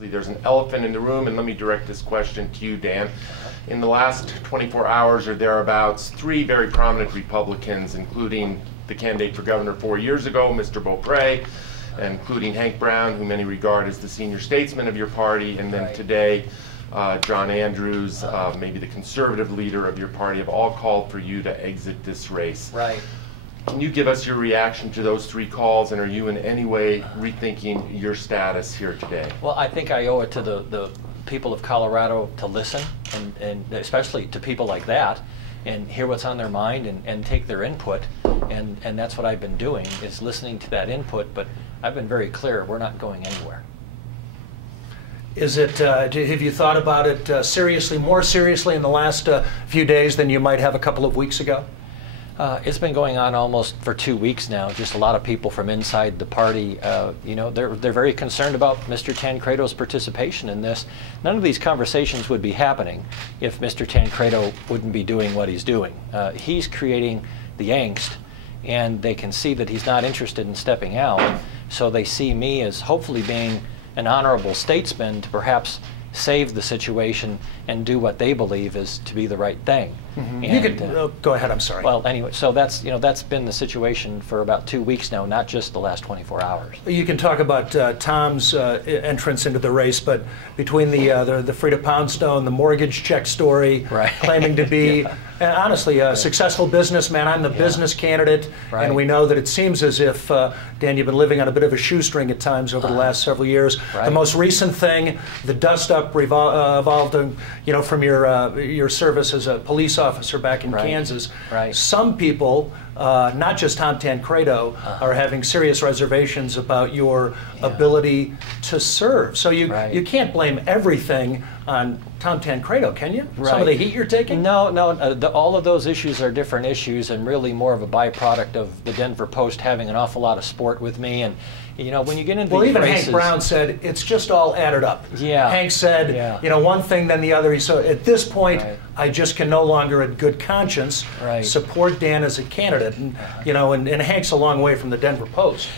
There's an elephant in the room, and let me direct this question to you, Dan. In the last 24 hours or thereabouts, three very prominent Republicans, including the candidate for governor 4 years ago, Mr. Beaupre, and including Hank Brown, who many regard as the senior statesman of your party, and then today, John Andrews, maybe the conservative leader of your party, have all called for you to exit this race. Right. Can you give us your reaction to those three calls, and are you in any way rethinking your status here today? Well, I think I owe it to the people of Colorado to listen, and especially to people like that, and hear what's on their mind and take their input. And that's what I've been doing, is listening to that input, but I've been very clear, we're not going anywhere. Is it, have you thought about it seriously, more seriously in the last few days than you might have a couple of weeks ago? It's been going on almost for 2 weeks now. Just a lot of people from inside the party, you know, they're very concerned about Mr. Tancredo's participation in this. None of these conversations would be happening if Mr. Tancredo wouldn't be doing what he's doing. He's creating the angst, and they can see that he's not interested in stepping out. So they see me as hopefully being an honorable statesman to perhaps save the situation and do what they believe is to be the right thing. Mm-hmm. You could go ahead. I'm sorry. Well, anyway, so that's that's been the situation for about 2 weeks now, not just the last 24 hours. You can talk about Tom's entrance into the race, but between the Frida Poundstone, the mortgage check story, right. claiming to be honestly a successful businessman. I'm the business candidate, and we know that it seems as if Dan, you've been living on a bit of a shoestring at times over the last several years. Right. The most recent thing, the dust-up evolved, from your service as a police officer back in Kansas. Right. Some people, not just Tom Tancredo, are having serious reservations about your ability to serve. So you can't blame everything on Tom Tancredo, can you? Right. Some of the heat you're taking? No, all of those issues are different issues, and really more of a byproduct of the Denver Post having an awful lot of sport with me. And when you get into these even races, Hank Brown said it's just all added up. Yeah. Hank said, one thing then the other. So at this point, I just can no longer, in good conscience, support Dan as a candidate. And and Hank's a long way from the Denver Post.